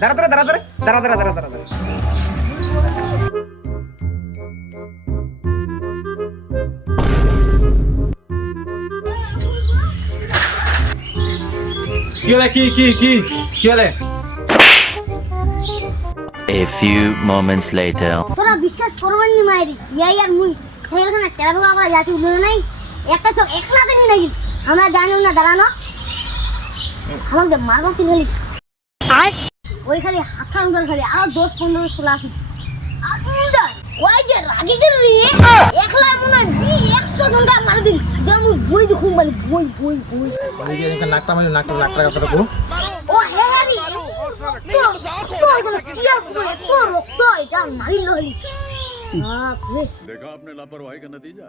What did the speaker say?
দাঁড়া দাঁড়া দাঁড়া দাঁড়া দাঁড়া দাঁড়া দাঁড়া দাঁড়া কি হলে কি হলে A few moments later. তোরা বিশ্বাস করবেন নি মায়েরি ইয়াই আর মুই সেইখানে টেরাফিক আমরা যাচ্ছি উঠলো নাই একটা চোখ এক না দেনি নাকি আমরা জানি না দাঁড়ানো আমাকে মারবাসি খালি আর ওই খালি হাত উঠার খালি আরো 10-15 চলে আসি ওই যে রাগি দিল রে একলা মনে হয় 100 ঘন্টা মার দিন যেমন বই দেখুন বলে বই বই বই এই যে নাকটা মারি নাকটা কথা করো ও হেরি তো এগুলো টিয়া করে তো রক্ত এটা মারিল হলি বাপ রে देखा आपने लापरवाही का नतीजा।